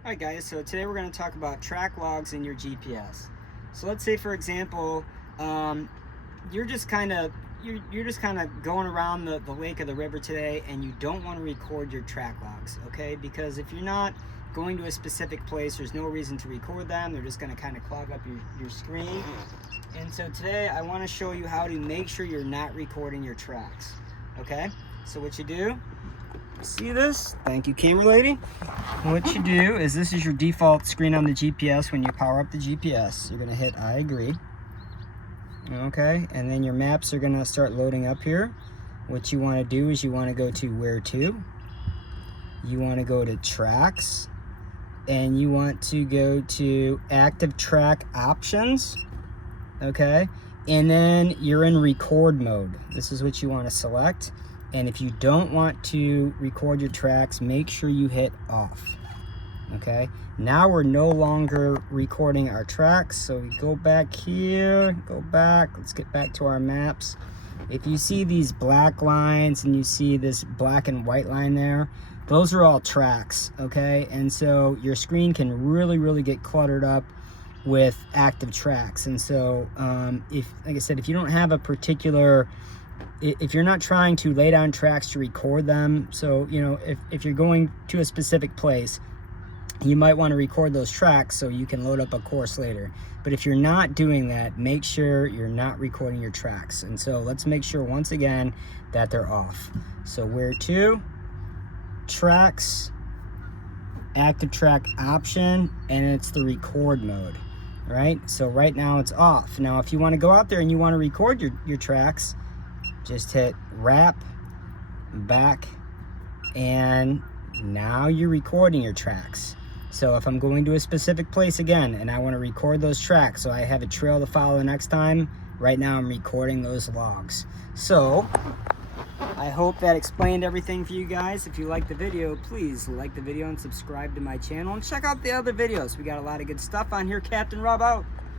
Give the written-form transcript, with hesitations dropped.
Alright guys, so today we're going to talk about track logs in your GPS. So let's say for example, you're just kind of going around the lake or the river today and you don't want to record your track logs, okay? Because if you're not going to a specific place, there's no reason to record them. They're just going to kind of clog up your screen. And so today I want to show you how to make sure you're not recording your tracks, okay? So what you do, see this? Thank you, camera lady. What you do is, this is your default screen on the GPS. When you power up the GPS, you're gonna hit I agree. Okay, and then your maps are gonna start loading up here. What you wanna do is you wanna go to where to. You wanna go to tracks, and you want to go to active track options. Okay, and then you're in record mode. This is what you wanna select. And if you don't want to record your tracks, make sure you hit off. Okay, now we're no longer recording our tracks. So we go back here, let's get back to our maps. If you see these black lines and you see this black and white line there, those are all tracks, okay? And so your screen can really get cluttered up with active tracks. And so like I said, if you don't have a particular, if you're not trying to lay down tracks to record them, so you know, if you're going to a specific place, you might want to record those tracks so you can load up a course later. But if you're not doing that, make sure you're not recording your tracks. And so let's make sure once again that they're off. So where to, tracks, active track option, and it's the record mode. All right, so right now it's off. Now if you want to go out there and you want to record your tracks, just hit wrap, back, and now you're recording your tracks. So if I'm going to a specific place again and I want to record those tracks so I have a trail to follow the next time, right now I'm recording those logs. So I hope that explained everything for you guys. If you liked the video, please like the video and subscribe to my channel and check out the other videos. We got a lot of good stuff on here. Captain Rob out.